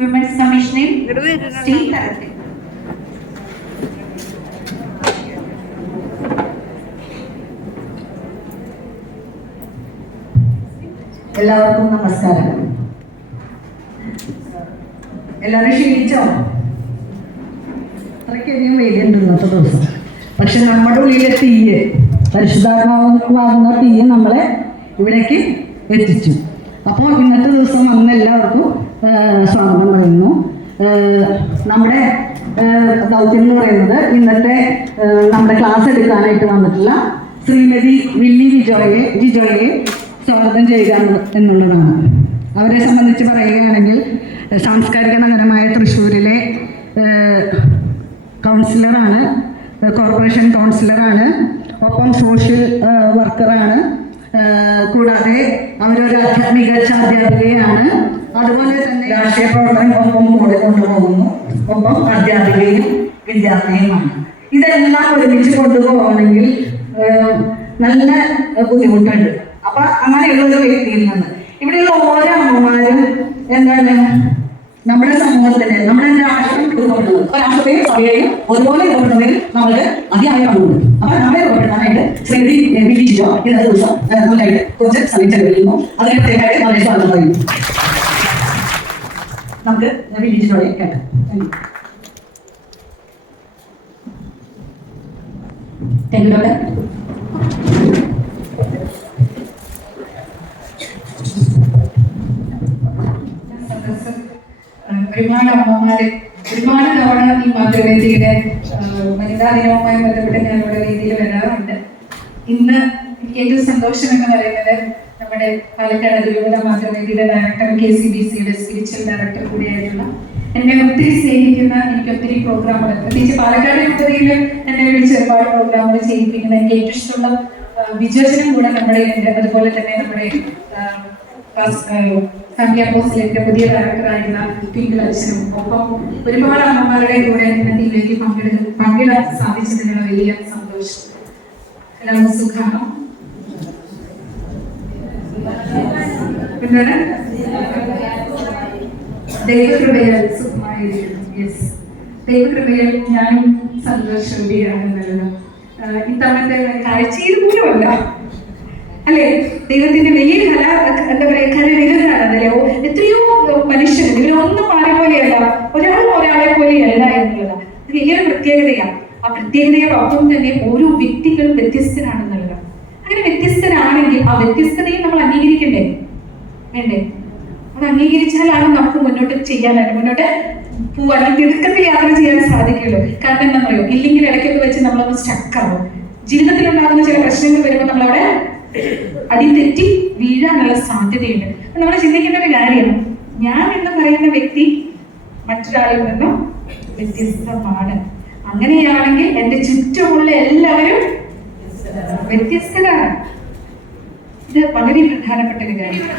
Women's കമ്മീഷനിൽ state തലത്തിൽ എല്ലാവർക്കും നമസ്കാരം. എല്ലാവരും ക്ഷീണിച്ചോ? അത്രയ്ക്കധികം വെയിലുണ്ട് ഇന്നത്തെ ദിവസം. പക്ഷെ നമ്മുടെ ഉള്ളിലെ തീയ്, പരിശുദ്ധാത്മാവാകുന്ന തീയ് നമ്മളെ ഇവിടേക്ക് എത്തിച്ചു. അപ്പോൾ ഇന്നത്തെ ദിവസം വന്ന എല്ലാവർക്കും സ്വാഗതം പറയുന്നു. നമ്മുടെ ദൗത്യം എന്ന് പറയുന്നത് ഇന്നത്തെ നമ്മുടെ ക്ലാസ് എടുക്കാനായിട്ട് വന്നിട്ടുള്ള ശ്രീമതി വില്ലി ജിജോയെ സ്വാഗതം ചെയ്യുക എന്നുള്ളതാണ്. അവരെ സംബന്ധിച്ച് പറയുകയാണെങ്കിൽ സാംസ്കാരിക നഗരമായ തൃശ്ശൂരിലെ കൗൺസിലറാണ്, കോർപ്പറേഷൻ കൗൺസിലറാണ്, ഒപ്പം സോഷ്യൽ വർക്കറാണ്. കൂടാതെ അവരൊരു മികച്ച അധ്യാപികയാണ്. അതുപോലെ തന്നെ രാഷ്ട്രീയ പ്രവർത്തനം ഒപ്പം കൂടെ കൊണ്ടുപോകുന്നു. ഒപ്പം അധ്യാപികയും വിദ്യാർത്ഥിയുമാണ്. ഇതെല്ലാം ഒരുമിച്ച് കൊണ്ടുപോകണമെങ്കിൽ നല്ല ബുദ്ധിമുട്ടുണ്ട്. അപ്പൊ അങ്ങനെയുള്ള ഒരു വ്യക്തിയിൽ നിന്ന് ഇവിടെയുള്ള ഓരോ അമ്മമാരും എന്താണ് നമ്മുടെ സമൂഹത്തിന്, നമ്മുടെ രാഷ്ട്രം രാഷ്ട്രത്തെയും സഭയെയും ഒരുപോലെ ഇടപെടുന്നതിൽ നമ്മൾക്ക് അതിയായ പങ്കുണ്ട്. അപ്പൊ നമ്മളെ ഇടപെടാനായിട്ട് ശ്രീമതി വില്ലി ജിജോ ഇന്നത്തെ ദിവസം നമുക്കായിട്ട് കുറച്ച് സമയം ചെലവഴിക്കുന്നു. അതിന് പ്രത്യേകമായിട്ട് വളരെ സ്വാഗതം പറയുന്നു. നമുക്ക് വില്ലി ജിജോയെ കേൾക്കാം. Thank you doctor. ഒരുപാട് അമ്മമാരെ ഒരുപാട് തവണ ഈ മാതൃവേദിയുടെ വനിതാ ദിനവുമായി ബന്ധപ്പെട്ട് ഞാൻ ഇവിടെ വേദിയിൽ വരാറുണ്ട്. ഇന്ന് എനിക്ക് ഏറ്റവും സന്തോഷം എന്ന് പറയുന്നത് നമ്മുടെ പാലക്കാട് അതിരൂപത മാതൃവേദിയുടെ ഡയറക്ടർ, KCBCയുടെ സ്പിരിച്വൽ ഡയറക്ടർ കൂടിയായിട്ടുള്ള എന്നെ ഒത്തിരി സ്നേഹിക്കുന്ന, എനിക്ക് ഒത്തിരി പ്രോഗ്രാമുകൾ, പ്രത്യേകിച്ച് പാലക്കാട് രൂപതയിൽ എന്നെ വിളിച്ച് ഒരുപാട് പ്രോഗ്രാമുകൾ ചെയ്യിപ്പിക്കുന്ന എനിക്ക് ഏറ്റവും ഇഷ്ടമുള്ള വിജയനും കൂടെ നമ്മുടെ ഉണ്ട്. അതുപോലെ തന്നെ നമ്മുടെ ക്യാമ്പസിലേക്ക് പുതിയ ഡയറക്ടറായിട്ടുള്ള പിങ്കിൾ അച്ഛനും ഒപ്പം ഒരുപാട് അമ്മമാരുടെ കൂടെ ഇതിലേക്ക് പങ്കിടാൻ സാധിച്ചതിനുള്ള വലിയ സന്തോഷം. എല്ലാവർക്കും സുഖമാണോ? എന്താണ് ദൈവകൃപയാൽ സുഖമായിരിക്കുന്നു. യെസ്, ദൈവകൃപയാൽ ഞാനും സന്തോഷവതിയാണെന്നുള്ളത് ഇത്തവണത്തെ കാഴ്ചയിൽ പോലുമല്ല അല്ലെ, ദൈവത്തിന്റെ വലിയ എന്താ പറയാ കരവിരുതാണ് അതല്ലേ. എത്രയോ മനുഷ്യർ ഇവരൊന്നും ആരെ പോലെയല്ല, ഒരാളെ പോലെയല്ല എന്നുള്ളതാണ് വലിയൊരു പ്രത്യേകതയാണ്. ആ പ്രത്യേകതയോടൊപ്പം തന്നെ ഓരോ വ്യക്തികളും വ്യത്യസ്തരാണെന്നുള്ളത്. അങ്ങനെ വ്യത്യസ്തരാണെങ്കിൽ ആ വ്യത്യസ്തതയും നമ്മൾ അംഗീകരിക്കണ്ടേ? വേണ്ടേ? അത് അംഗീകരിച്ചാലാണ് നമുക്ക് മുന്നോട്ട് ചെയ്യാനായിട്ട്, മുന്നോട്ട് പോവാൻ, തിടുക്കത്തിൽ യാത്ര ചെയ്യാൻ സാധിക്കുള്ളൂ. കാരണം എന്താ പറയുക, ഇല്ലെങ്കിൽ ഇടയ്ക്കൊക്കെ വെച്ച് നമ്മളൊന്ന് സ്റ്റക്കാവും. ജീവിതത്തിലുണ്ടാകുന്ന ചില പ്രശ്നങ്ങൾ വരുമ്പോൾ നമ്മളവിടെ അടിതെറ്റി വീഴാനുള്ള സാധ്യതയുണ്ട്. നമ്മൾ ചിന്തിക്കേണ്ട ഒരു കാര്യമാണ്, ഞാൻ എന്ന് പറയുന്ന വ്യക്തി മറ്റൊരാളിൽ നിന്നും വ്യത്യസ്തമാണ്. അങ്ങനെയാണെങ്കിൽ എൻ്റെ ചുറ്റുമുള്ള എല്ലാവരും വ്യത്യസ്തരാണ്. ഇത് വളരെ പ്രധാനപ്പെട്ട ഒരു കാര്യമാണ്.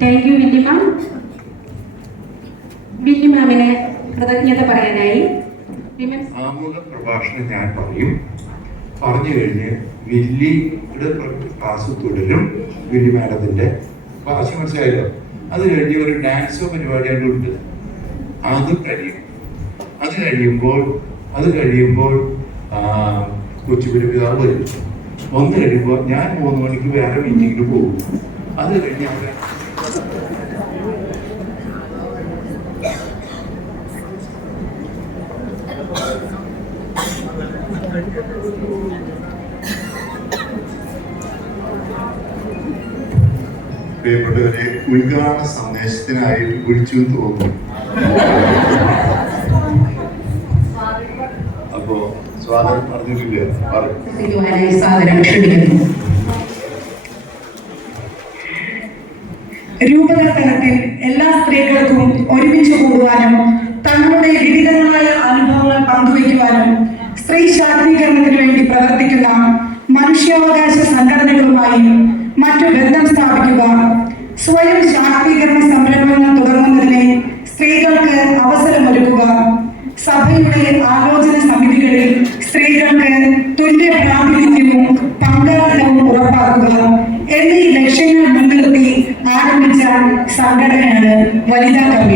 Thank you Willy ma'am. Willy മാമിനെ കൃതജ്ഞത പറയാനായി ആമുഖ പ്രഭാഷണം ഞാൻ പറഞ്ഞു കഴിഞ്ഞ് വില്ലിയുടെ ക്ലാസ് തുടരും. വില്ലി മാഡത്തിന്റെ ക്ലാസ് മനസ്സിലായല്ലോ. അത് കഴിഞ്ഞ് ഒരു ഡാൻസോ പരിപാടിയാണ് ഉണ്ട്. അത് കഴിയുമ്പോൾ കൊച്ചുപിതാവ് വരും. വന്നു കഴിയുമ്പോൾ ഞാൻ 3 മണിക്ക് വേറെ മീറ്റിങ്ങിന് പോകും. അത് കഴിഞ്ഞ് അവിടെ പ്രിയപ്പെട്ടവരെ, ഉദ്ഘാടന സന്ദേശത്തിനായി വിളിച്ചു തോന്നുന്നു. അപ്പോ സ്വാഗതം പറഞ്ഞിട്ടില്ലേ? രൂപത തലത്തിൽ എല്ലാ സ്ത്രീകൾക്കും ഒരുമിച്ച് കൂടുവാനും തങ്ങളുടെ വിവിധങ്ങളായ അനുഭവങ്ങൾ പങ്കുവയ്ക്കുവാനും സ്ത്രീ ശാക്തീകരണത്തിന് വേണ്ടി പ്രവർത്തിക്കുന്ന മനുഷ്യാവകാശ സംഘടനകളുമായി മറ്റു ബന്ധം സ്ഥാപിക്കുക, സ്വയം ശാക്തീകരണ സംരംഭങ്ങൾ തുടങ്ങുന്നതിന് സ്ത്രീകൾക്ക് അവസരം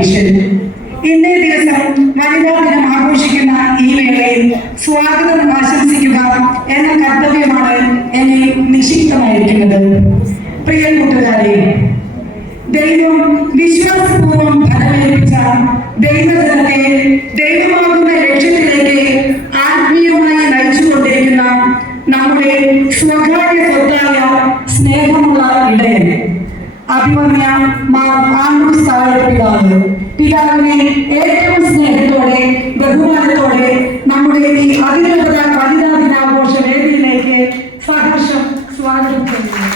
കമ്മീഷൻ. ഇന്നേ ദിവസം വനിതാ ദിനം ആഘോഷിക്കുന്ന ഈ വേളയിൽ സ്വാഗതം ആശംസിക്കുക എന്ന കർത്തവ്യമാണ് എന്നെ നിക്ഷിപ്തമായിരിക്കുന്നത്. പ്രിയ കൂട്ടുകാരെ, ദൈവം വിശ്വാസപൂർവ്വം ഫലമേൽപ്പിച്ച ദൈവജനത്തെ ദൈവമാകുന്ന ലക്ഷ്യത്തിലേക്ക് ആത്മീയമായി നയിച്ചുകൊണ്ടിരിക്കുന്ന നമ്മുടെ സ്വകാര്യ സ്വത്തായ സ്നേഹമുള്ള ഇടയൻ അഭിമന്യ ആൻഡ്രൂസ് താഴെപ്പിതാവ് പിതാവിനെ ഏറ്റവും സ്നേഹത്തോടെ ബഹുമാനത്തോടെ നമ്മുടെ ഈ അതിരൂപത വനിതാ ദിനാഘോഷ വേദിയിലേക്ക് സഹർഷം സ്വാഗതം ചെയ്യുന്നു.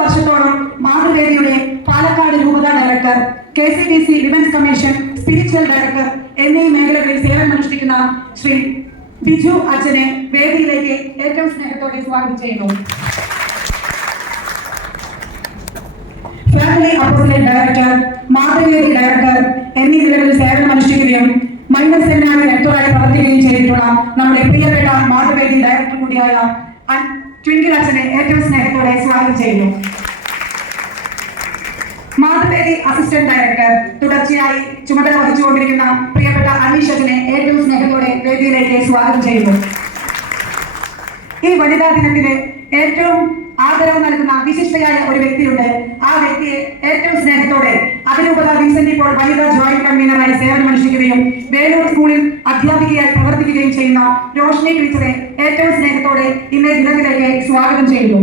വർഷത്തോളം മാതൃവേദിയുടെ പാലക്കാട് രൂപത director, KCDC women's commission spiritual director എന്നീ മേഖലകളിൽ സേവനമനുഷ്ഠിക്കുന്ന ശ്രീ ബിജു അച്ഛനെ വേദിയിലേക്ക് ഏറ്റവും സ്നേഹത്തോടെ സ്വാഗതം ചെയ്യുന്നു. ഫാമിലി അപ്പോസിലേറ്റ് ഡയറക്ടർ, മാതൃവേദി ഡയറക്ടർ എന്നീ നിലകളിൽ സേവനമനുഷ്ഠിക്കുകയും മൈനർ സെമിനാറിൽ റെക്ടറായി പ്രവർത്തിക്കുകയും ചെയ്തിട്ടുള്ള നമ്മുടെ പ്രിയപ്പെട്ട മാതൃവേദി ഡയറക്ടർ കൂടിയായ ട്വിങ്കിൾ അച്ഛനെ ഏറ്റവും സ്നേഹത്തോടെ സ്വാഗതം ചെയ്യുന്നു. മാതൃവേദി അസിസ്റ്റന്റ് ഡയറക്ടർ തുടർച്ചയായി ചുമതല വഹിച്ചുകൊണ്ടിരിക്കുന്ന പ്രിയപ്പെട്ട അനീഷ് അച്ഛനെ ഏറ്റവും സ്നേഹത്തോടെ വേദിയിലേക്ക് സ്വാഗതം ചെയ്യുന്നു. ഈ വനിതാ ദിനത്തിന് ഏറ്റവും ആദരവ് നൽകുന്ന വിശിഷ്ടയായ ഒരു വ്യക്തിയുണ്ട്. ആ വ്യക്തിയെ ഏറ്റവും സ്നേഹത്തോടെ അതിരൂപത വിൻസെന്റ് പോൾ വനിതാ ജോയിന്റ് കൺവീനറായി സേവനമനുഷ്ഠിക്കുകയും വേലൂർ സ്കൂളിൽ അധ്യാപികയായി പ്രവർത്തിക്കുകയും ചെയ്യുന്ന രോഷ്നി ടീച്ചറെ ഏറ്റവും സ്നേഹത്തോടെ ഇന്നേ ദിനത്തിലേക്ക് സ്വാഗതം ചെയ്യുന്നു.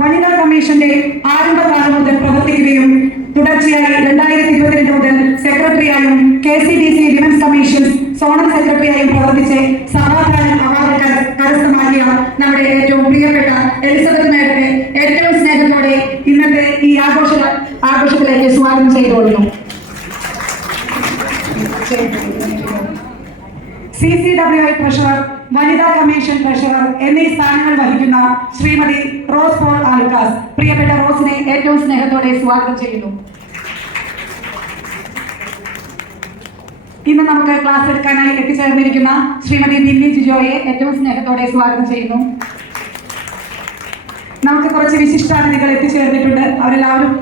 വനിതാ കമ്മീഷന്റെ ആരംഭകാലം മുതൽ പ്രവർത്തിക്കുകയും തുടർച്ചയായി 2022 മുതൽ സെക്രട്ടറിയായും KCDC വിമൻസ് കമ്മീഷൻ സോണൽ സെക്രട്ടറിയായും പ്രവർത്തിച്ച് സമാധാനം അവാർഡ് കരസ്ഥമാക്കിയ നമ്മുടെ ഏറ്റവും പ്രിയപ്പെട്ട എലിസബത്ത് മേഡത്തെ ഏറ്റവും സ്നേഹത്തോടെ ഇന്നത്തെ ഈ ആഘോഷത്തിലേക്ക് സ്വാഗതം ചെയ്തുകൊള്ളുന്നു. CCWI ട്രഷറർ, വനിതാ കമ്മീഷൻ ട്രഷറർ എന്നീ സ്ഥാനങ്ങൾ വഹിക്കുന്ന ശ്രീമതി റോസ് പോൾ ആലുക്കാസ്, പ്രിയപ്പെട്ട റോസിനെ ഏറ്റവും സ്നേഹത്തോടെ സ്വാഗതം ചെയ്യുന്നു. ഇന്ന് നമുക്ക് ക്ലാസ് എടുക്കാനായി എത്തിച്ചേർന്നിരിക്കുന്ന ശ്രീമതി ബിന്നി ജിജോയെ ഏറ്റവും സ്നേഹത്തോടെ സ്വാഗതം ചെയ്യുന്നു. നമുക്ക് കുറച്ച് വിശിഷ്ടാതിഥികൾ എത്തിച്ചേർന്നിട്ടുണ്ട്. അവരെല്ലാവരും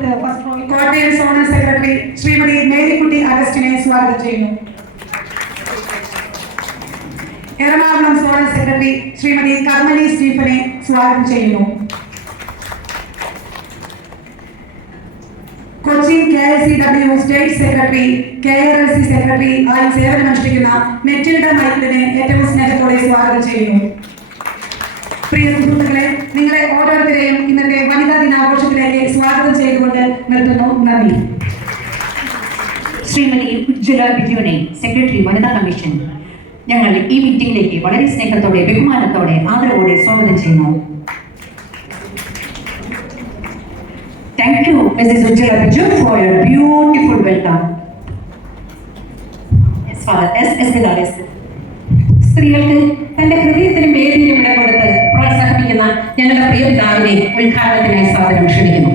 കോട്ടയം സോണൽ സെക്രട്ടറി ശ്രീമതി മേരിക്കുട്ടി അഗസ്റ്റിനെ സ്വാഗതം ചെയ്യുന്നു. എറണാകുളം സോണൽ സെക്രട്ടറി ശ്രീമതി കർമ്മലി സ്റ്റീഫനെ സ്വാഗതം ചെയ്യുന്നു. Cochin KICW state secretary, KRLC secretary ആയി സേവനമനുഷ്ഠിക്കുന്ന മെറ്റിൽഡ മൈക്കിളിനെ ഏറ്റവും സ്നേഹത്തോടെ സ്വാഗതം ചെയ്യുന്നു. പ്രിയ സുഹൃത്തുക്കളെ, നിങ്ങളെ ഓരോരുത്തരെയും ഇന്നത്തെ വനിതാ ദിനാഘോഷത്തിലേക്ക് സ്വാഗതം ചെയ്തുകൊണ്ട് നിർത്തുന്നു. നന്ദി. ശ്രീമതി ഉജ്ജ്വല ബിജുവിനെ, സെക്രട്ടറി വനിതാ കമ്മീഷൻ, ഞങ്ങൾ ഈ മീറ്റിംഗിലേക്ക് വളരെ സ്നേഹത്തോടെ ബഹുമാനത്തോടെ ആദരവോടെ സ്വാഗതം ചെയ്യുന്നു. Thank you, Mrs. Ujjwala Biju, for your beautiful welcome. Yes, Father. Yes, Father. സ്ത്രീകൾക്ക് തന്റെ ഹൃദയത്തിനും വേദിയിലും ഇടം കൊടുത്ത് പ്രോത്സാഹിപ്പിക്കുന്ന ഞങ്ങളുടെ പ്രിയ പിതാവിനെ ഉദ്ഘാടനത്തിനായി സ്വാഗതം ക്ഷണിക്കുന്നു.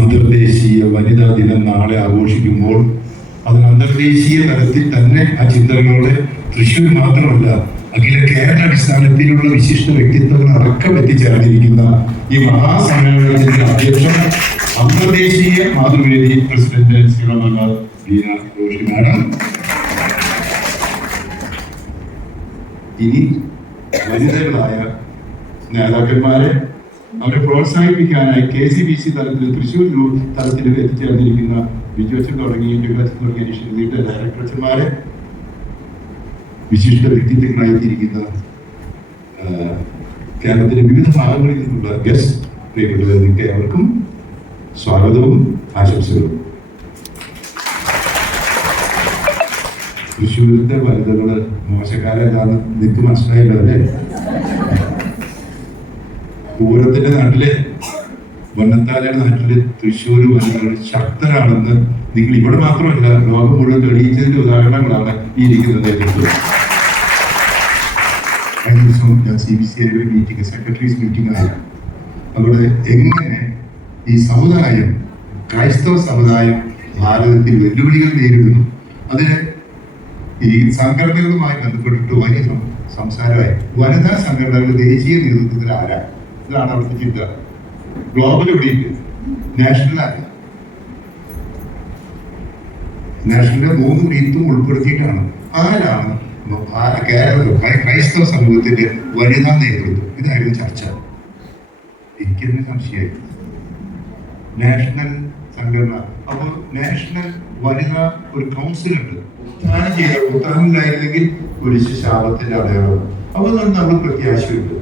അന്തർദേശീയ വനിതാ ദിനം നാളെ ആഘോഷിക്കുമ്പോൾ അതിന് അന്തർദേശീയ തലത്തിൽ തന്നെ ആ ചിന്തകളോടെ തൃശ്ശൂർ മാത്രമല്ല അഖില കേരള അടിസ്ഥാനത്തിലുള്ള വിശിഷ്ട വ്യക്തിത്വങ്ങൾ അടക്കം എത്തിച്ചേർന്നിരിക്കുന്ന ഈ മഹാസമ്മേളനത്തിന്റെ അധ്യക്ഷൻ അന്തർദേശീയ മാതൃവേദി പ്രസിഡന്റ് ശ്രീമതി ബീന ജോഷി മാഡം. ഇനി വനിതകളായ നേതാക്കന്മാരെ അവരെ പ്രോത്സാഹിപ്പിക്കാനായി KCBC തലത്തിൽ തൃശ്ശൂർ തലത്തിൽ എത്തിച്ചേർന്നിരിക്കുന്ന ബിജുവച്ചൻ തുടങ്ങിയ അനീഷിന്റെ ഡയറക്ടർമാരെ, വിശിഷ്ട വ്യക്തിത്വങ്ങളായിരിക്കുന്ന കേരളത്തിന്റെ വിവിധ ഭാഗങ്ങളിൽ നിന്നുള്ള ഗസ്റ്റ് പ്രിയപ്പെട്ടവർക്ക് അവർക്കും സ്വാഗതവും ആശംസകളും. തൃശ്ശൂരിലത്തെ വനിതകള് മോശക്കാരെന്താണ് നിനക്ക് മനസ്സിലായില്ല അല്ലേ? പൂരത്തിന്റെ നാട്ടിലെ വന്നത്താലയുടെ നാട്ടില് തൃശ്ശൂർ വനിതകൾ ശക്തരാണെന്ന് നിങ്ങൾ ഇവിടെ മാത്രമല്ല ലോകം മുഴുവൻ തെളിയിച്ചതിന്റെ ഉദാഹരണങ്ങളാണ് ഈ ഇരിക്കുന്ന നേതൃത്വം. കഴിഞ്ഞ ദിവസം ഞാൻ CBCI മീറ്റിംഗ് സെക്രട്ടറീസ് മീറ്റിംഗ് ആയ അവിടെ എങ്ങനെ ഈ സമുദായം ക്രൈസ്തവ സമുദായം ഭാരതത്തിൽ വെല്ലുവിളികൾ നേരിടുന്നു, അതിന് ഈ സംഘടനകളുമായി ബന്ധപ്പെട്ടിട്ട് വലിയ സംസാരമായി. വനിതാ സംഘടനകൾ ദേശീയ നേതൃത്വത്തിൽ ആരാണ്? ഇതാണ് അവിടുത്തെ ചിന്ത. ഗ്ലോബൽ എവിടെയുണ്ട്, നാഷണലാണ്. നാഷണലിലെ 3 മീറ്റും ഉൾപ്പെടുത്തിയിട്ടാണ് ആരാണ് കേരള ക്രൈസ്തവ സമൂഹത്തിന്റെ വനിതാ നേതൃത്വം. ഇതായിരുന്നു ചർച്ച. എനിക്കെന്നെ സംശയമായി. നാഷണൽ സംഘടന, അപ്പോൾ നാഷണൽ വനിതാ ഒരു കൗൺസിലുണ്ട്. ഉത്ഥാനം ചെയ്ത ഉത്ഥാനമില്ലായിരുന്നെങ്കിൽ ഒരു ശാപത്തിന്റെ അടയാളം. അപ്പോൾ നമ്മൾ പ്രത്യാശയുണ്ട്.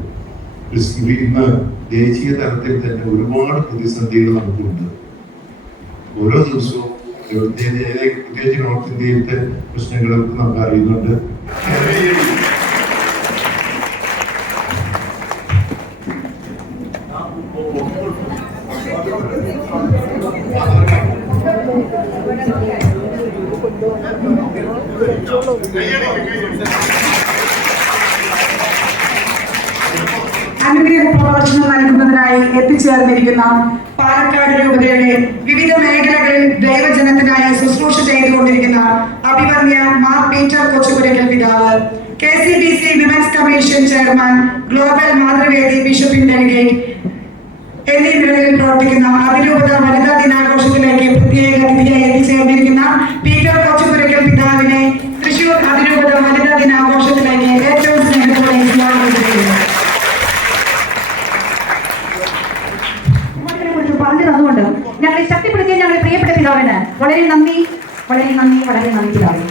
ഇന്ന് ദേശീയ തലത്തിൽ തന്നെ ഒരുപാട് പ്രതിസന്ധികൾ നമുക്കുണ്ട്. ഓരോ ദിവസവും പ്രത്യേകിച്ച് നോർത്ത് ഇന്ത്യയിലത്തെ പ്രശ്നങ്ങളൊക്കെ നമുക്ക് അറിയുന്നുണ്ട്. അനുഗ്രഹ പ്രഭാഷണം നൽകുന്നതിനായി എത്തിച്ചേർന്നിരിക്കുന്ന പാലക്കാട് രൂപതയുടെ വിവിധ മേഖലകളിൽ ദൈവജനത്തിനായി ശുശ്രൂഷ ചെയ്തുകൊണ്ടിരിക്കുന്ന അഭിമന്യ മാർ പീറ്റർ കൊച്ചുപുരയ്ക്കൽ പിതാവ്, KCBC women's commission chairman, global Mathruvedi ബിഷപ്പിംഗ് ഡെലിഗേറ്റ് എന്നീ നിലകളിൽ പ്രവർത്തിക്കുന്ന അതിരൂപത വനിതാ ദിനാഘോഷത്തിലേക്ക് പ്രത്യേക അതിഥിയായി എത്തിച്ചേർന്നിരിക്കുന്ന പീറ്റർ കൊച്ചുപുരയ്ക്കൽ പിതാവിനെ തൃശൂർ അതിരൂപത വനിതാ ദിനാഘോഷത്തിലേക്ക് ഏറ്റവും സ്നേഹത്തോടെ സ്വാഗതം ചെയ്യുന്നു. പറഞ്ഞു തന്നുകൊണ്ട് ഞങ്ങളെ ശക്തിപ്പെടുത്തിയ ഞങ്ങളുടെ പ്രിയപ്പെട്ട പിതാവിന് വളരെ നന്ദി, വളരെ നന്ദി, വളരെ നന്ദി പിതാവ്.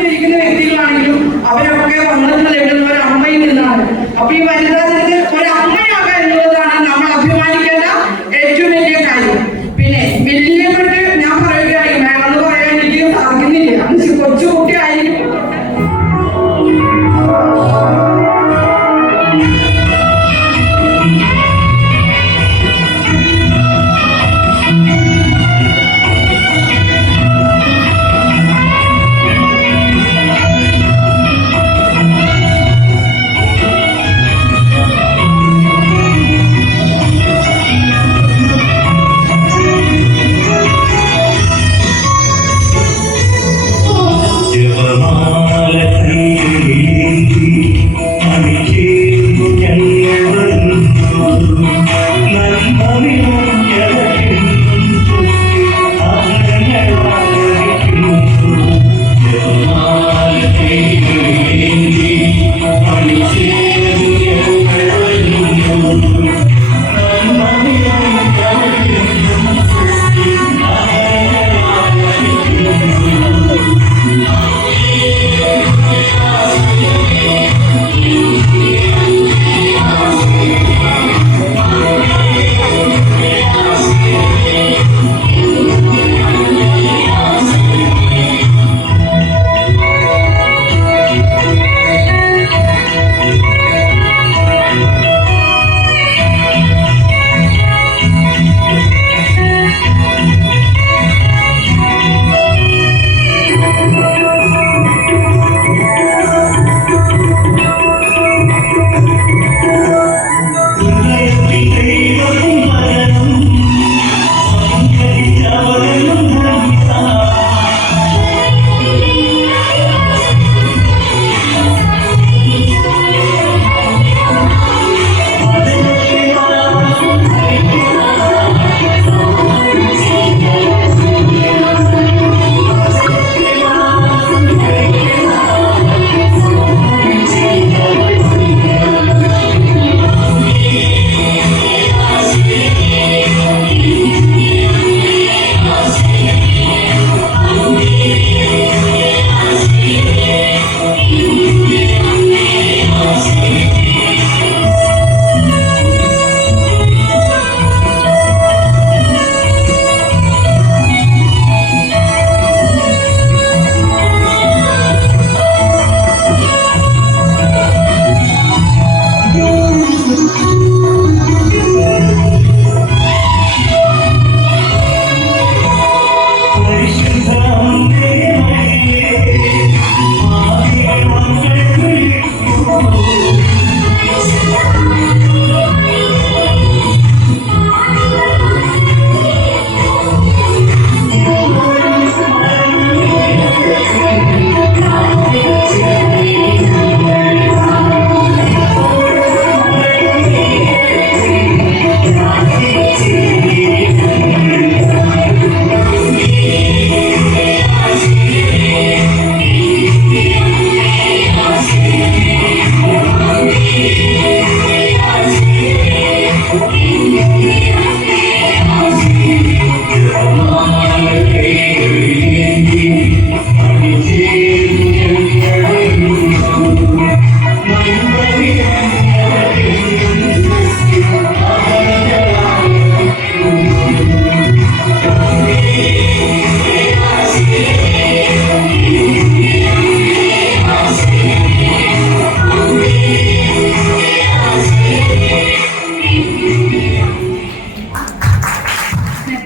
ഇരിക്കുന്ന വ്യക്തികളാണെങ്കിലും അവരൊക്കെ വന്നത് നേടുന്ന ഒരു അമ്മയിൽ നിന്നാണ്. അപ്പൊ ഈ വനിതാ ദിനത്തിൽ ഒരു അമ്മയാകുക എന്നുള്ളതാണ് നമ്മൾ അഭിമാനിക്കേണ്ട ഏറ്റവും വലിയ കാര്യം. പിന്നെ വലിയപ്പെട്ട് ഞാൻ പറയുകയാണെങ്കിൽ വേണമെന്ന് പറയാൻ എനിക്ക് സാധിക്കുന്നില്ല. കൊച്ചു കുട്ടിയായിരിക്കും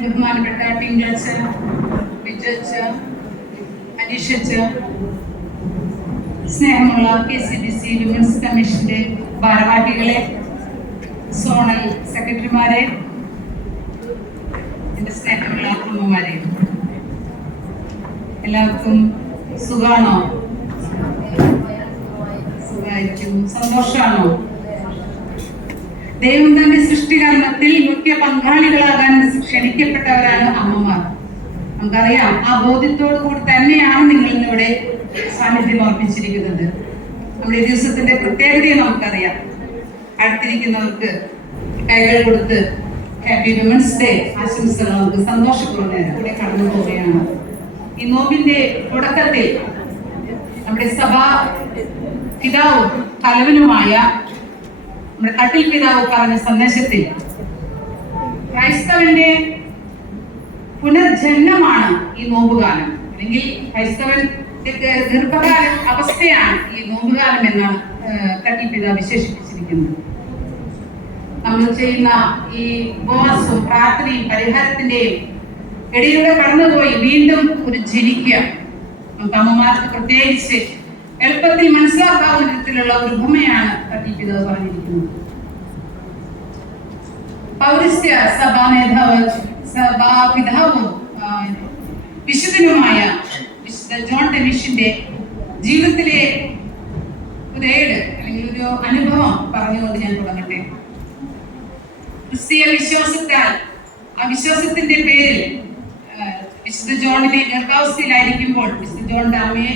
ബഹുമാനപ്പെട്ട പിങ്കൾച്ച, ബിജച്ച, അനീഷച്ച, സ്നേഹമുള്ള KCBC വിമൻസ് കമ്മീഷന്റെ ഭാരവാഹികളെ, സോണൽ സെക്രട്ടറിമാരെ, എന്റെ സ്നേഹമുള്ള അമ്മമാരെ, എല്ലാവർക്കും സുഖാണോ? സുഖമായിരിക്കും. സന്തോഷമാണോ? ദൈവം തന്റെ സൃഷ്ടികർമ്മത്തിൽ മുഖ്യ പങ്കാളികളാകാൻ ക്ഷണിക്കപ്പെട്ടവരാണ് അമ്മമാർ. നമുക്കറിയാം, ആ ബോധ്യത്തോടു കൂടി തന്നെയാണ് നിങ്ങൾ ഇന്നിവിടെ സാന്നിധ്യം അർപ്പിച്ചിരിക്കുന്നത്. നമ്മുടെ ഈ ദിവസത്തിന്റെ പ്രത്യേകതയും നമുക്കറിയാം. അടുത്തിരിക്കുന്നവർക്ക് കൈകൾ കൊടുത്ത് ഹാപ്പി വിമൻസ് ഡേ ആശംസകൾ നമുക്ക് സന്തോഷപൂർവ്വം കൂടെ കടന്നു പോവുകയാണ്. ഈ നോമ്പിന്റെ തുടക്കത്തിൽ നമ്മുടെ സഭാ പിതാവും തലവനുമായ നമ്മുടെ കട്ടിൽ പിതാവ് പറഞ്ഞ സന്ദേശത്തിൽ ക്രൈസ്തവന്റെ പുനർജന്മമാണ് ഈ നോമ്പുകാലം, അല്ലെങ്കിൽ ക്രൈസ്തവൻ ദീർഘകാല അവസ്ഥയാണ് ഈ നോമ്പുകാലം എന്നാണ് കട്ടിൽ പിതാവ് വിശേഷിപ്പിച്ചിരിക്കുന്നത്. നമ്മൾ ചെയ്യുന്ന ഈ ഉപവാസവും പ്രാർത്ഥനയും പരിഹാരത്തിന്റെയും ഇടയിലൂടെ കടന്നുപോയി വീണ്ടും ഒരു ജനിക്കുക, നമുക്ക് അമ്മമാർക്ക് പ്രത്യേകിച്ച് എളുപ്പത്തിൽ മനസ്സിലാക്കാവുന്ന വിധത്തിലുള്ള ഒരു ഉപമയാണ് കട്ടിൽ പിതാവ് പറഞ്ഞിരിക്കുന്നത്. പൗരസ്ത്യ സഭാപിതാവും വിശുദ്ധനുമായ വിശുദ്ധ ജോൺ ഡെനിഷിന്റെ ജീവിതത്തിലെ ഒരു ഏട് അല്ലെങ്കിൽ ഒരു അനുഭവം പറഞ്ഞുകൊണ്ട് ഞാൻ തുടങ്ങട്ടെ. ക്രിസ്തീയ വിശ്വാസത്താൽ ആ വിശ്വാസത്തിന്റെ പേരിൽ വിശുദ്ധ ജോണിനെ ഗർഭാവസ്ഥയിലായിരിക്കുമ്പോൾ വിശുദ്ധ ജോണിന്റെ അമ്മയെ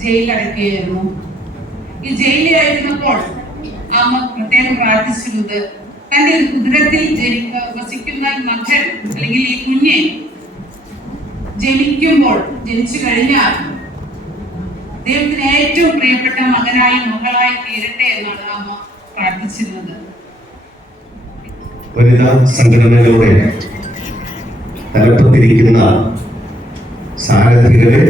ജയിലിലടക്കുകയായിരുന്നു. ഈ ജയിലിലായിരുന്നപ്പോൾ അമ്മ പ്രത്യേകം പ്രാർത്ഥിച്ചിരുന്നത് തന്റെ ഉദരത്തിൽ വസിക്കുന്ന മകൻ അല്ലെങ്കിൽ ഈ കുഞ്ഞെ ജനിച്ചു കഴിഞ്ഞാൽ ദൈവത്തിന് ഏറ്റവും പ്രിയപ്പെട്ട മകനായി മകളായി തീരട്ടെ എന്നാണ് അമ്മ പ്രാർത്ഥിച്ചിരുന്നത്. വനിതാ സംഘടനകളുടെ തലപ്പത്തിരിക്കുന്ന സാരഥികളെ,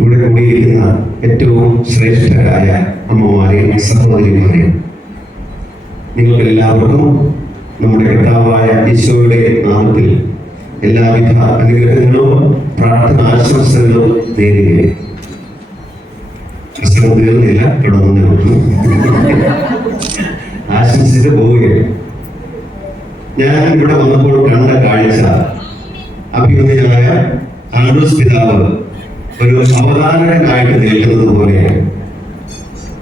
ഇവിടെ കൂടിയിരിക്കുന്ന ഏറ്റവും ശ്രേഷ്ഠരായ അമ്മമാരെയും സഹോദരിമാരെയും, നിങ്ങൾക്ക് എല്ലാവർക്കും നമ്മുടെ കർത്താവായ ഈശോയുടെ നാമത്തിൽ എല്ലാവിധ അനുഗ്രഹങ്ങളും പ്രാർത്ഥന ആശംസകളും നേരുകയും. പ്രശ്നം തീർന്നില്ല, തുടർന്നു ആശംസിച്ച് പോവുകയാണ്. ഞാൻ ഇവിടെ വന്നപ്പോൾ കണ്ട കാഴ്ച, അഭിനന്ദനായ ആൻഡ്രൂസ് പിതാവ് ഒരു അവതാരകനായിട്ട് നിൽക്കുന്നത് പോലെ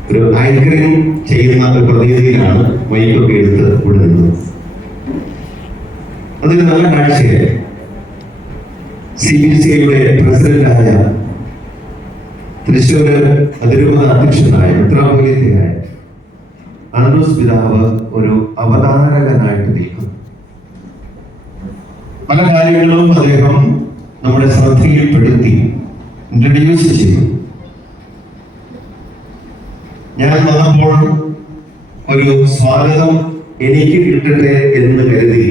ഒരു ആങ്കറിംഗ് ചെയ്യുന്ന ഒരു പ്രതീതിയിലാണ് മൈക്കൊക്കെ എടുത്ത് ഇവിടെ നിന്നത്. അതൊരു നല്ല കാഴ്ചയായി. CBCയുടെ പ്രസിഡന്റായ തൃശ്ശൂർ അതിരൂപത അധ്യക്ഷനായ മെത്രാപ്പൊലീത്തയായ ആൻഡ്രൂസ് പിതാവ് ഒരു അവതാരകനായിട്ട് നിൽക്കുന്നു. പല കാര്യങ്ങളും അദ്ദേഹം നമ്മുടെ ശ്രദ്ധയിൽപ്പെടുത്തി ഇൻട്രൊഡ്യൂസ് ചെയ്തു. ഞാൻ വന്നപ്പോൾ ഒരു സ്വാഗതം എനിക്ക് കിട്ടട്ടെ എന്ന് കരുതി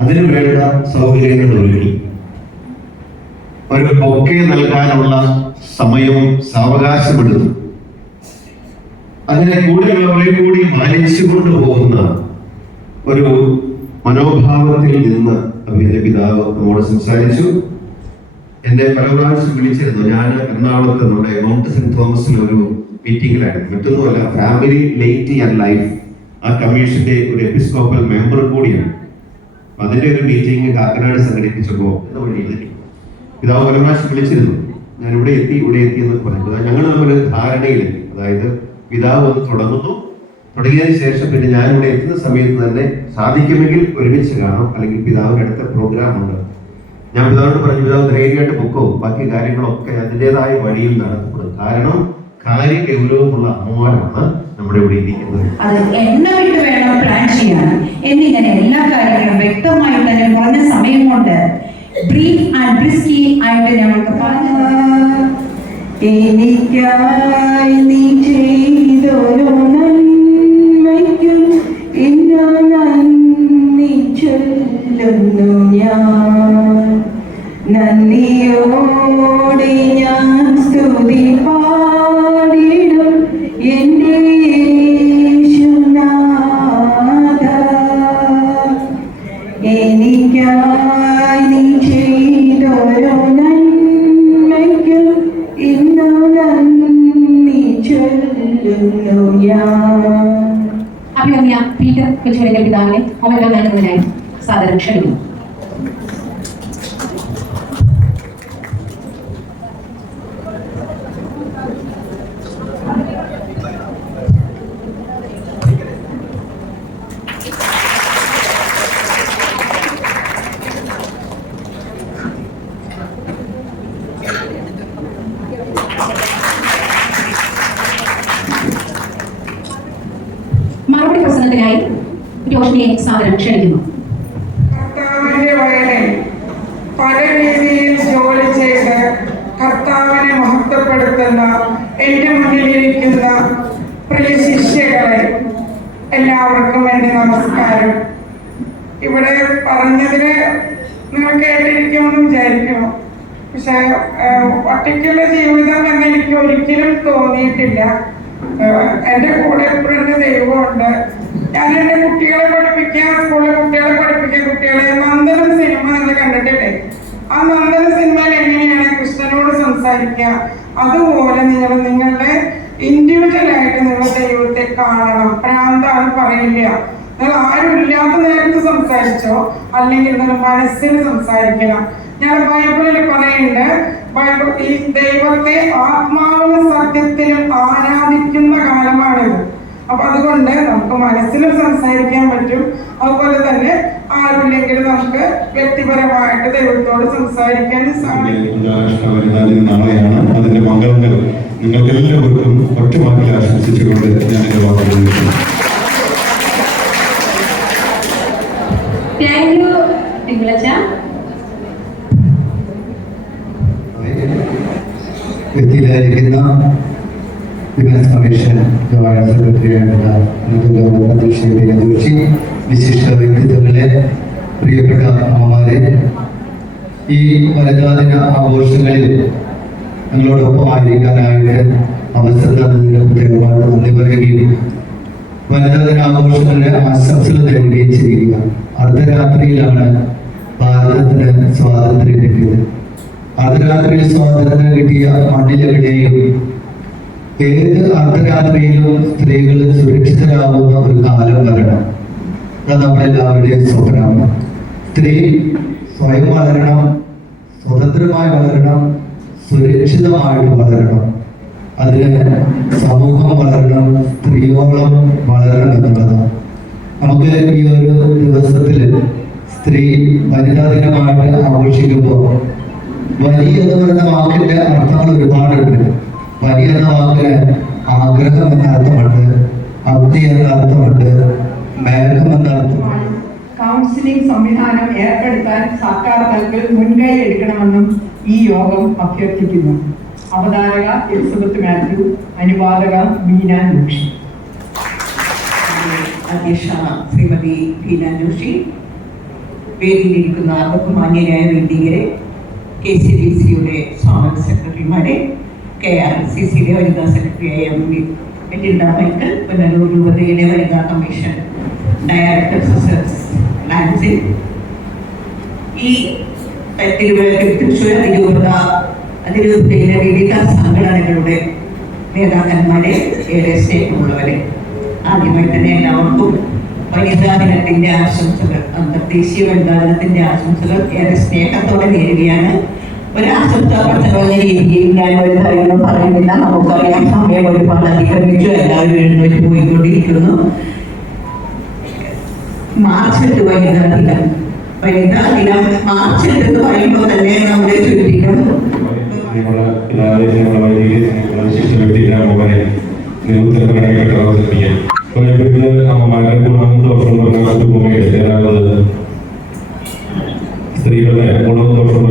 അതിനു വേണ്ട സൗകര്യങ്ങൾ ഒരുക്കി. ഒരു ബൊക്കെ നൽകാനുള്ള സമയവും സാവകാശമെടുത്തു. അതിനെ കൂടെയുള്ളവരെ കൂടി മാനിച്ചുകൊണ്ട് പോകുന്ന ഒരു മനോഭാവത്തിൽ നിന്ന് അഭിയുടെ പിതാവ് നമ്മോട് സംസാരിച്ചു. എന്നെ പല പ്രാവശ്യം വിളിച്ചിരുന്നു. ഞാൻ എറണാകുളത്ത് നമ്മുടെ മൗണ്ട് സെന്റ് തോമസിൽ ഒരു മീറ്റിംഗിലായിരുന്നു. മറ്റൊന്നുമല്ല, ഫാമിലി ലേറ്റി ആൻഡ് ലൈഫ് ആ കമ്മീഷന്റെ ഒരു എപ്പിസ്കോപ്പൽ മെമ്പർ കൂടിയാണ്. അതിന്റെ ഒരു മീറ്റിംഗ് കാക്കനാട് സംഘടിപ്പിച്ചപ്പോൾ എന്ന വഴി എഴുതി പിതാവ് പല പ്രാവശ്യം വിളിച്ചിരുന്നു. ഞാൻ ഇവിടെ എത്തി എന്നൊക്കെ പറയുന്നത് ഞങ്ങൾ തമ്മിൽ ധാരണയിലെത്തി. അതായത് പിതാവ് ഒന്ന് തുടങ്ങിയതിന് ശേഷം പിന്നെ ഞാൻ ഇവിടെ എത്തുന്ന സമയത്ത് തന്നെ സാധിക്കുമെങ്കിൽ ഒരുമിച്ച് കാണാം, അല്ലെങ്കിൽ പിതാവിന്റെ അടുത്ത പ്രോഗ്രാം ഉണ്ട്. ഞാൻ പിതാവിനോട് പറഞ്ഞു, പിതാവ് ധൈര്യമായിട്ട് പൊക്കോ, ബാക്കി കാര്യങ്ങളൊക്കെ അതിൻ്റെതായ വഴിയിൽ നടത്തപ്പെടും. കാരണം കാര്യം ഗൗരവമുള്ള അമ്മമാരാണ് നമ്മുടെ ഇവിടെ ഇരിക്കുന്നത്. അത് എണ്ണമിട്ട് വേണം പ്ലാൻ ചെയ്യാൻ എന്നിങ്ങനെ എല്ലാ കാര്യങ്ങളും വ്യക്തമായി തന്നെ കുറഞ്ഞ സമയം കൊണ്ട് ബ്രീഫ് ആൻഡ് ബ്രിസ്കി ആയിട്ട് ഞങ്ങൾക്ക് പറഞ്ഞു. എനിക്കായി നീ ചെയ്തൊരു നന്മയ്ക്കും ഇന്നു നന്ദി ചൊല്ലുന്നു ഞാൻ. നന്ദിയോടെ ഞാൻ സ്തുതി പാടിടും എൻ്റെ യേശുനാഥ. എനിക്കായി നീ ചെയ്തൊരു നന്മയ്ക്കും ഇന്നു നന്ദി ചൊല്ലുന്നു ഞാൻ. അഭിനന്ദ പീറ്റർ കൊച്ചുവരകൽ പിതാവിനെ ഓമനം നൽകുന്നതിനായി സാദരം ക്ഷണിക്കുന്നു. മറുപടി പ്രസംഗത്തിനായി രോഷിനിയെ സാദരം ക്ഷണിക്കുന്നു. കർത്താവിന്റെ വയലിൽ പല രീതിയിൽ ജോലി ചെയ്ത് കർത്താവിനെ മഹത്വപ്പെടുത്തുന്ന എന്റെ മുന്നിലിരിക്കുന്ന പ്രിയ ശിഷ്യകളെ എല്ലാവർക്കും എന്റെ നമസ്കാരം. ഇവിടെ പറഞ്ഞതിന് നിങ്ങൾ കേട്ടിരിക്കുമെന്ന് വിചാരിക്കുന്നു. പക്ഷെ ഒറ്റയ്ക്കുള്ള ജീവിതം എന്നെനിക്ക് ഒരിക്കലും തോന്നിയിട്ടില്ല. എൻ്റെ കൂടെ എപ്പോഴും എൻ്റെ ദൈവമുണ്ട്. ഞാൻ എൻ്റെ കുട്ടികളെ പഠിപ്പിക്കാൻ, സ്കൂളിലെ കുട്ടികളെ പഠിപ്പിക്കാൻ, കുട്ടികളെ നന്ദനം സിനിമ എന്ന് കണ്ടിട്ടില്ലേ? ആ നന്ദന സിനിമയിൽ എങ്ങനെയാണ് കൃഷ്ണനോട് സംസാരിക്കുക, അതുപോലെ നിങ്ങൾ നിങ്ങളുടെ ഇൻഡിവിജ്വലായിട്ട് നിങ്ങൾ ദൈവത്തെ കാണണം. പ്രാന്താണ് പറയില്ല. നിങ്ങൾ ആരും ഇല്ലാത്ത നേരത്ത് സംസാരിച്ചോ, അല്ലെങ്കിൽ നിങ്ങൾ മനസ്സിൽ സംസാരിക്കണം. ഞാൻ ബൈബിളിൽ പറയുന്നുണ്ട്, ബൈബിൾ ഈ ദൈവത്തെ ആത്മാവിനും സത്യത്തിലും ആരാധിക്കുന്ന കാലമാണിത്. അപ്പൊ അതുകൊണ്ട് നമുക്ക് മനസ്സിലും സംസാരിക്കാൻ പറ്റും. അതുപോലെ തന്നെ ആരുമില്ലെങ്കിൽ നമുക്ക് വ്യക്തിപരമായിട്ട് ദൈവത്തോട് സംസാരിക്കാൻ സാധിക്കും. നാളെയാണ് അതിന്റെ മംഗളങ്ങൾ നിങ്ങൾക്ക് എല്ലാവർക്കും ഒറ്റവാക്കിൽ ആശംസിച്ചുകൊണ്ട് ഞാൻ എന്റെ വാക്കുകൾ താങ്ക് യു തിങ്കളച്ച. വ്യക്തിയിലായിരിക്കുന്ന വിമൻസ് കമ്മീഷൻ ജോയിന്റ് സെക്രട്ടറിയായിട്ടുള്ള ജോഷി, വിശിഷ്ട വ്യക്തിത്വങ്ങളെ, പ്രിയപ്പെട്ട അമ്മമാരെ, ഈ വനിതാ ദിന ആഘോഷങ്ങളിൽ ഞങ്ങളോടൊപ്പം ആയിരിക്കാനായിട്ട് അവസരം തന്നതിന് പ്രത്യേകമായിട്ട് നന്ദി പറയുകയും വനിതാ ദിന ആഘോഷങ്ങളുടെ ആശംസകൾ തരികയും ചെയ്യുക. അർദ്ധരാത്രിയിലാണ് ഭാരതത്തിന് സ്വാതന്ത്ര്യം കിട്ടിയത്. അർദ്ധരാത്രിയിൽ സ്വാതന്ത്ര്യം കിട്ടിയ മണ്ണിലെവിടെയും ഏത് അർദ്ധരാത്രിയിലും സ്ത്രീകൾ സുരക്ഷിതരാകുന്ന ഒരു കാലം വരണം. അത് നമ്മളെല്ലാവരുടെയും സ്വപ്നമാണ്. സ്ത്രീ സ്വയം വളരണം, സ്വതന്ത്രമായി വളരണം, സുരക്ഷിതമായിട്ട് വളരണം. അതിന് സമൂഹം വളരണം, സ്ത്രീയോളം വളരണം എന്നുള്ളതാണ്. നമുക്ക് ഈ ഒരു ദിവസത്തിൽ സ്ത്രീ വനിതാ ദിനമായിട്ട് ആഘോഷിക്കുമ്പോൾ വലിയ എന്ന് പറയുന്ന വാക്കിന്റെ അർത്ഥങ്ങൾ ഒരുപാടുണ്ട്. വലിയ എന്ന വാക്കിന് ആഗ്രഹം എന്ന അർത്ഥമുണ്ട്, അവധി എന്ന അർത്ഥമുണ്ട്, മേഘം എന്ന അർത്ഥമുണ്ട്. കൗൺസിലിംഗ് സംവിധാനം ഏർപ്പെടുത്താൻ സർക്കാർ തലത്തിൽ മുൻകൈ എടുക്കണമെന്നും ഈ യോഗം അഭ്യർത്ഥിക്കുന്നു. അവതാരക എലിസബത്ത് മാത്യു, അനുവാദക ബീന ജോഷി. അധ്യക്ഷ ശ്രീമതി ബീന ജോഷി, വേദിയിലിരിക്കുന്ന ബഹുമാന്യരായ വൈദികരെ, KCBCയുടെ സ്വാഗത സെക്രട്ടറിമാരെ, KRCCയുടെ വനിതാ സെക്രട്ടറിയായ മെറ്റിൽഡ മൈക്കൽ, പുനലൂർ രൂപതയുടെ വനിതാ കമ്മീഷൻ ഡയറക്ടർ സിസ്റ്റേഴ്സ് ലാൻസിൽ, ഈ തൃശ്ശൂർ അതിരൂപതയിലെ വിവിധ സംഘടനകളുടെ നേതാക്കന്മാരെ, ഏറെ സ്നേഹമുള്ളവരെ, ആദ്യമായി തന്നെ എല്ലാവർക്കും വനിതാ ദിനത്തിന്റെ ആശംസകൾ, അന്തർദേശീയ വനിതാ ദിനത്തിന്റെ ആശംസകൾ ഏറെ സ്നേഹത്തോടെ നേരുകയാണ്. ഒരു ആശംസാ പ്രസംഗം രീതിയിൽ ഞാൻ ഒരു കാര്യങ്ങളും പറയുന്നില്ല. നമുക്കറിയാം, സമയം ഒരുപാട് അതിക്രമിച്ചു, എല്ലാവരും എഴുന്നേറ്റ് പോയിക്കൊണ്ടിരിക്കുന്നു. മാർച്ച് 8 വനിതാ ദിനം. വനിതാ ദിനം മാർച്ച് 8 എന്ന് പറയുമ്പോൾ തന്നെ നമ്മുടെ ചുറ്റിലും സ്ത്രീകളുടെ ഗുണദോഷം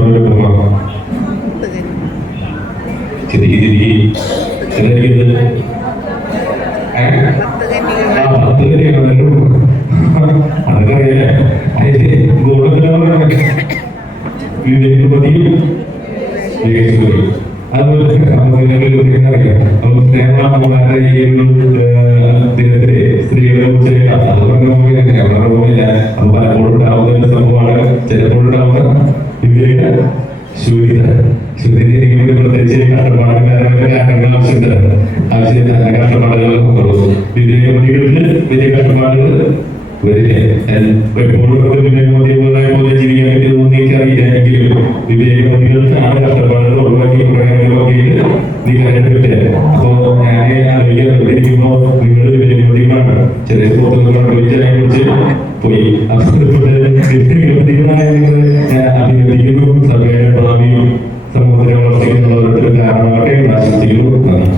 അതുപോലെ ദിനത്തിലെ സ്ത്രീകളെ കുറിച്ച് അത് പറഞ്ഞില്ല. അത് പലപ്പോഴും ഉണ്ടാവുന്ന സംഭവമാണ്. ചിലപ്പോഴുണ്ടാവുന്ന വിവേക ശൂന്യത. ശൂന്യത പ്രത്യേകിച്ച് കഷ്ടപ്പാടുകാരൊക്കെ കാര്യങ്ങൾ ആവശ്യമില്ല. നല്ല കഷ്ടപ്പാടുകൾ വിവേകമതികൾക്ക് വലിയ കഷ്ടപ്പാടുകൾ വരില്ലേ. എപ്പോഴും വിവേകമതിയെ പോലെ ജീവിക്കാൻ പറ്റുമെന്ന് എനിക്കറിയില്ലെങ്കിലും വിവേകമതികൾക്ക് ആ കഷ്ടപ്പാടുകൾ ഒഴിവാക്കി പ്രകാരങ്ങളൊക്കെ നീ കാര്യപ്പെട്ടില്ല. അപ്പോ ഞാൻ ആലോചിക്കുമ്പോ നിങ്ങൾ വിവേകമതികളാണ്. ചെറിയ സുഹൃത്തുക്കളെ കുറിച്ച് പോയി. വിവേകമതികളായ ഞാൻ അഭിനന്ദിക്കുന്നു. സഭയുടെ ഭാവിയും സമൂഹത്തിലെ വളർച്ചയ്ക്കുള്ളവരുടെ കാരണമാകട്ടെ എന്ന് ആശംസിക്കുന്നു. നന്ദി.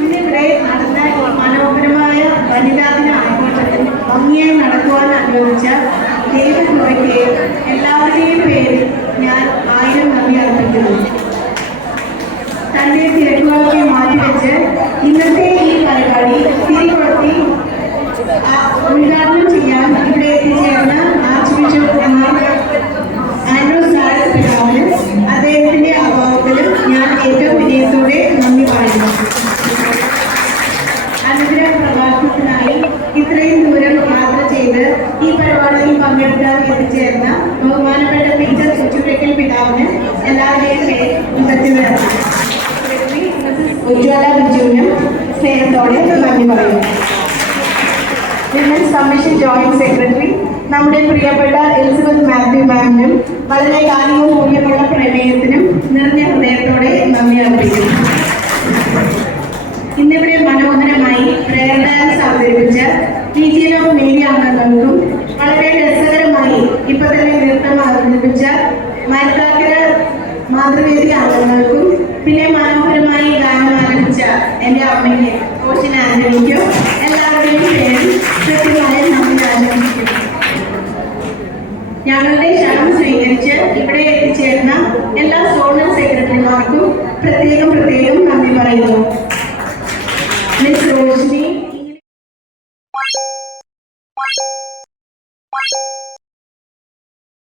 ഇന്നിവിടെ നടന്ന മനോഹരമായ വനിതാ ദിന ആഘോഷത്തിൽ ഭംഗിയായി നടക്കുവാൻ അനുവദിച്ച ദൈവകൃപയ്ക്ക് എല്ലാവരുടെയും പേരിൽ ഞാൻ 1000 നന്ദി അർപ്പിക്കുന്നു. തന്റെ തിരക്കുകളൊക്കെ മാറ്റിവെച്ച് ഇന്നത്തെ ഈ പരിപാടി തിരികൊളുത്തി ഉദ്ഘാടനം ചെയ്യാൻ ഇവിടെ എത്തിച്ചേർന്ന ആർച്ച് ബിഷപ്പ് ആൻഡ്രൂസ് സാരസ് പിതാവിന് അദ്ദേഹത്തിന്റെ അഭാവത്തിലും ഞാൻ ഏറ്റവും വിനയത്തോടെ നന്ദി പറയുന്നു. അനുഗ്രഹ പ്രഭാഷണത്തിനായി ഇത്രയും ദൂരം യാത്ര ചെയ്ത് ഈ പരിപാടിയിൽ പങ്കെടുക്കാൻ എത്തിച്ചേർന്ന ബഹുമാനപ്പെട്ട ടീച്ചർ കൊച്ചുപേക്കൽ പിതാവിന് എല്ലാവരുടെയും ഉജ്ജ്വല ബിജുവിനും സ്നേഹത്തോടെ നന്ദി പറയുന്നു. വിമൻസ് കമ്മീഷൻ ജോയിന്റ് സെക്രട്ടറി നമ്മുടെ പ്രിയപ്പെട്ട എലിസബത്ത് മാത്യു മാമിനും വളരെ കാലികവും മൂല്യമുള്ള പ്രമേയത്തിനും നിറഞ്ഞ ഹൃദയത്തോടെ നന്ദി അർപ്പിക്കുന്നു. ഇന്നിവിടെ മനോഹരമായി പ്രേയർ ഡാൻസ് അവതരിപ്പിച്ച റീജിയൻ ഓഫ് മേരി അംഗങ്ങൾക്കും വളരെ രസകരമായി ഇപ്പൊ തന്നെ നൃത്തം അവതരിപ്പിച്ച മരക്കാക്കര മാതൃവേദി അംഗങ്ങൾക്കും പിന്നെ മനോഹരമായി ഗാനം ആരംഭിച്ച എൻ്റെ അമ്മയ്ക്ക് കോച്ചിൻ ആന്റണിക്കും എല്ലാവരുടെയും പേരിൽ കൃത്യമായ നന്ദി ആശംസിക്കുന്നു. ഞങ്ങളുടെ ക്ഷണം സ്വീകരിച്ച് ഇവിടെ എത്തിച്ചേർന്ന എല്ലാ സോണൽ സെക്രട്ടറിമാർക്കും പ്രത്യേകം നന്ദി പറയുന്നു. മിസ് റോഷിനി